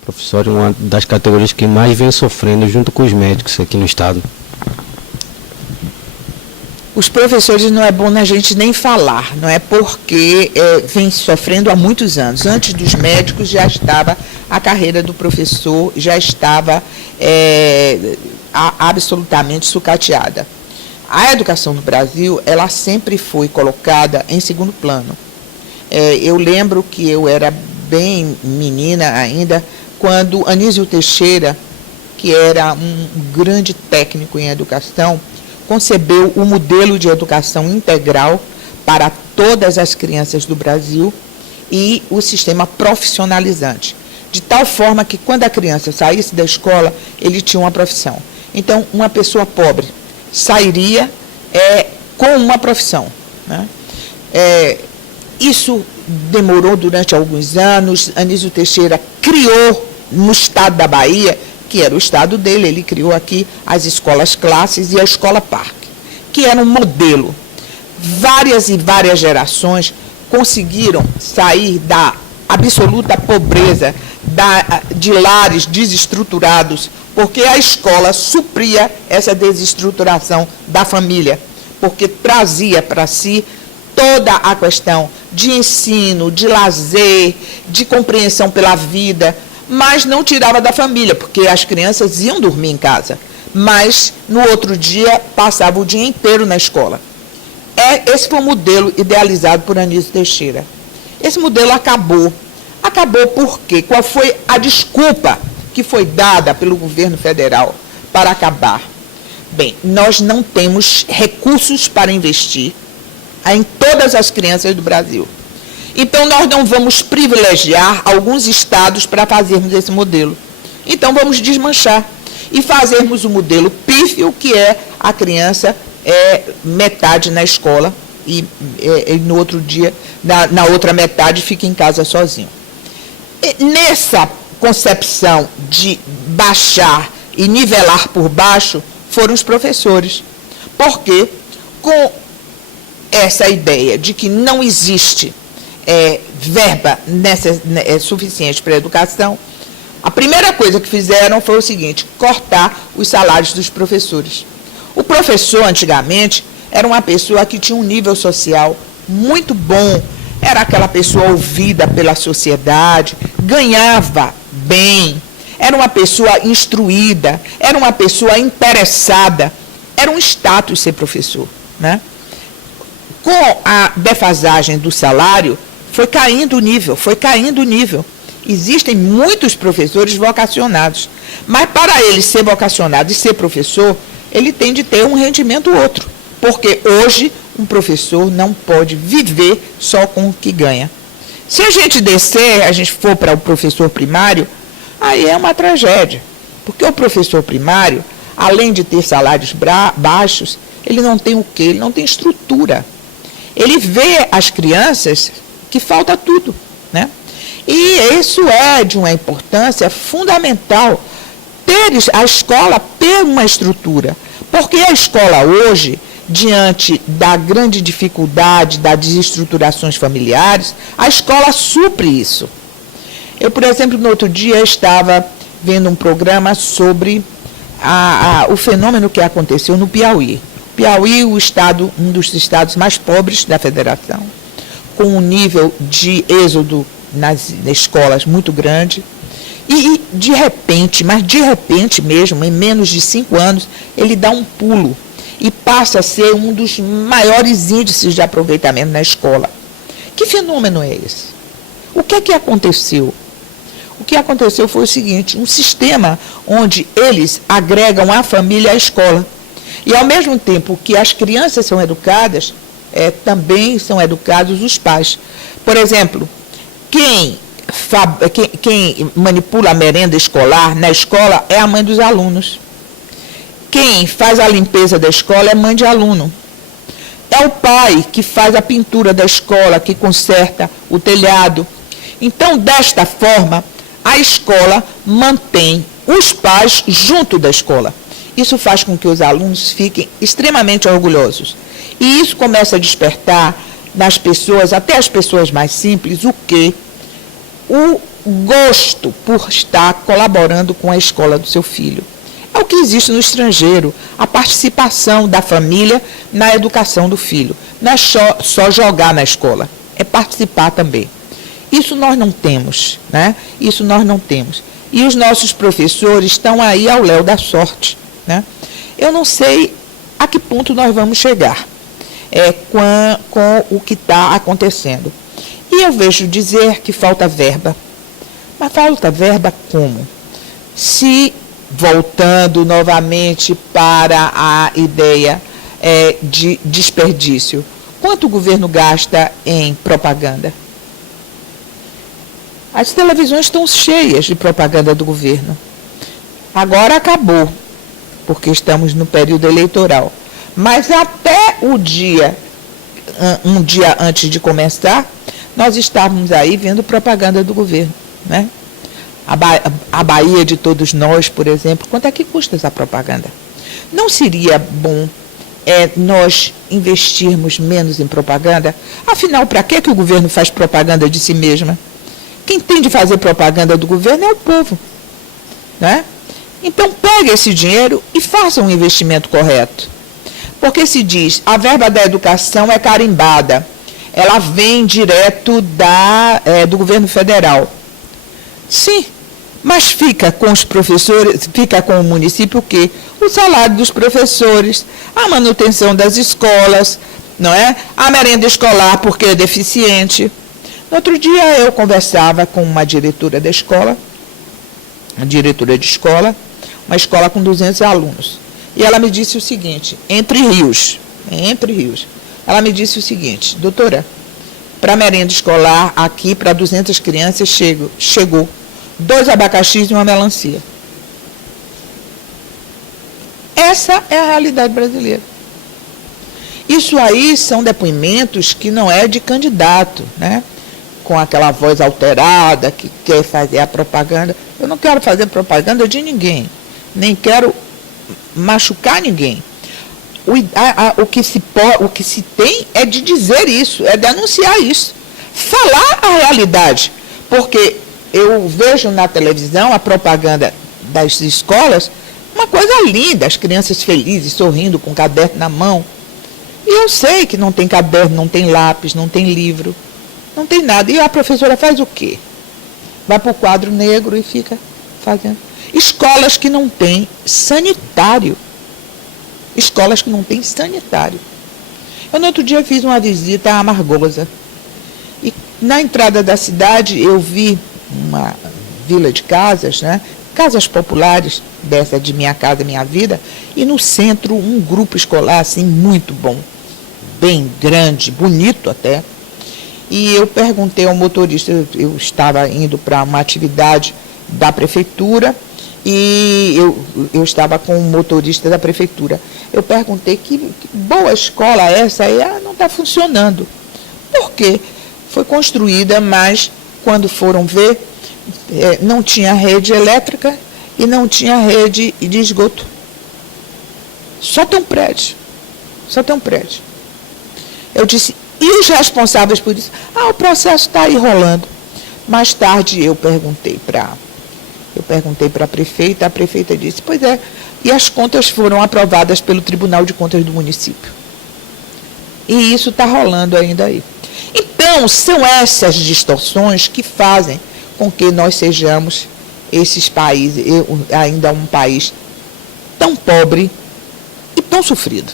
Professor, é uma das categorias que mais vem sofrendo junto com os médicos aqui no estado. Os professores não é bom a gente nem falar, não é porque vem sofrendo há muitos anos. Antes dos médicos já estava a carreira do professor, já estava absolutamente sucateada. A educação no Brasil, ela sempre foi colocada em segundo plano. Eu lembro que eu era bem menina ainda, quando Anísio Teixeira, que era um grande técnico em educação, concebeu o modelo de educação integral para todas as crianças do Brasil e o sistema profissionalizante, de tal forma que quando a criança saísse da escola, ele tinha uma profissão. Então, uma pessoa pobre sairia com uma profissão, né? Isso demorou durante alguns anos. Anísio Teixeira criou no estado da Bahia, que era o estado dele, ele criou aqui as escolas classes e a escola parque, que era um modelo. Várias e várias gerações conseguiram sair da absoluta pobreza, de lares desestruturados, porque a escola supria essa desestruturação da família, porque trazia para si toda a questão de ensino, de lazer, de compreensão pela vida, mas não tirava da família, porque as crianças iam dormir em casa, mas no outro dia passavam o dia inteiro na escola. Esse foi o modelo idealizado por Anísio Teixeira. Esse modelo acabou. Acabou por quê? Qual foi a desculpa que foi dada pelo governo federal para acabar? Bem, nós não temos recursos para investir em todas as crianças do Brasil. Então, nós não vamos privilegiar alguns estados para fazermos esse modelo. Então, vamos desmanchar e fazermos o modelo pífio, que é a criança metade na escola e no outro dia, na outra metade, fica em casa sozinho. Nessa concepção de baixar e nivelar por baixo, foram os professores. Porque, com essa ideia de que não existe verba suficiente para a educação, a primeira coisa que fizeram foi o seguinte: cortar os salários dos professores. O professor, antigamente, era uma pessoa que tinha um nível social muito bom, era aquela pessoa ouvida pela sociedade, ganhava bem, era uma pessoa instruída, era uma pessoa interessada, era um status ser professor, né? Com a defasagem do salário, foi caindo o nível. Existem muitos professores vocacionados, mas para ele ser vocacionado e ser professor, ele tem de ter um rendimento outro, porque hoje um professor não pode viver só com o que ganha. Se a gente for para o professor primário, aí é uma tragédia, porque o professor primário, além de ter salários baixos, ele não tem o quê? Ele não tem estrutura. Ele vê as crianças que falta tudo, né? E isso é de uma importância fundamental, a escola ter uma estrutura, porque a escola hoje, diante da grande dificuldade das desestruturações familiares, a escola supre isso. Eu, por exemplo, no outro dia estava vendo um programa sobre o fenômeno que aconteceu no Piauí. Piauí, um dos estados mais pobres da federação, com um nível de êxodo nas escolas muito grande, e de repente mesmo, em menos de 5 anos, ele dá um pulo e passa a ser um dos maiores índices de aproveitamento na escola. Que fenômeno é esse? O que é que aconteceu? O que aconteceu foi o seguinte: um sistema onde eles agregam a família à escola. E, ao mesmo tempo que as crianças são educadas, também são educados os pais. Por exemplo, quem manipula a merenda escolar na escola é a mãe dos alunos. Quem faz a limpeza da escola é mãe de aluno. É o pai que faz a pintura da escola, que conserta o telhado. Então, desta forma, a escola mantém os pais junto da escola. Isso faz com que os alunos fiquem extremamente orgulhosos. E isso começa a despertar nas pessoas, até as pessoas mais simples, o quê? gosto por estar colaborando com a escola do seu filho. É o que existe no estrangeiro, a participação da família na educação do filho. Não é só jogar na escola, é participar também. Isso nós não temos, né? Isso nós não temos. E os nossos professores estão aí ao léu da sorte, né? Eu não sei a que ponto nós vamos chegar com o que está acontecendo. E eu vejo dizer que falta verba. Mas falta verba como? Se, voltando novamente para a ideia de desperdício, quanto o governo gasta em propaganda? As televisões estão cheias de propaganda do governo. Agora acabou, porque estamos no período eleitoral. Mas até um dia antes de começar, nós estávamos aí vendo propaganda do governo, né? A Bahia de todos nós, por exemplo, quanto é que custa essa propaganda? Não seria bom nós investirmos menos em propaganda? Afinal, para que o governo faz propaganda de si mesma? Quem tem de fazer propaganda do governo é o povo, né? Então, pegue esse dinheiro e faça um investimento correto. Porque se diz, a verba da educação é carimbada, ela vem direto do governo federal. Sim, mas fica com os professores, fica com o município o quê? O salário dos professores, a manutenção das escolas, não é? A merenda escolar, porque é deficiente. No outro dia eu conversava com uma diretora da escola, uma diretora de escola, uma escola com 200 alunos. E ela me disse o seguinte, Entre Rios, ela me disse o seguinte, doutora, para a merenda escolar, aqui para 200 crianças, chegou 2 abacaxis e uma melancia. Essa é a realidade brasileira. Isso aí são depoimentos que não é de candidato, né? Com aquela voz alterada, que quer fazer a propaganda. Eu não quero fazer propaganda de ninguém, nem quero machucar ninguém. O que se tem é de dizer isso, é de anunciar isso. Falar a realidade. Porque eu vejo na televisão a propaganda das escolas, uma coisa linda, as crianças felizes, sorrindo, com caderno na mão. E eu sei que não tem caderno, não tem lápis, não tem livro, não tem nada. E a professora faz o quê? Vai para o quadro negro e fica fazendo. Escolas que não têm sanitário. Escolas que não têm sanitário. Eu, no outro dia, fiz uma visita à Amargosa. E na entrada da cidade, eu vi uma vila de casas, né? Casas populares, dessa de Minha Casa Minha Vida, e no centro um grupo escolar, assim, muito bom. Bem grande, bonito até. E eu perguntei ao motorista, eu estava indo para uma atividade da prefeitura, e eu estava com o motorista da prefeitura. Eu perguntei que boa escola é essa? E não está funcionando. Por quê? Foi construída, mas quando foram ver, não tinha rede elétrica e não tinha rede de esgoto. Só tem um prédio. Só tem um prédio. Eu disse, e os responsáveis por isso? O processo está aí rolando. Mais tarde eu perguntei para a prefeita disse, pois é, e as contas foram aprovadas pelo Tribunal de Contas do município. E isso está rolando ainda aí. Então, são essas distorções que fazem com que nós sejamos esses países, ainda um país tão pobre e tão sofrido.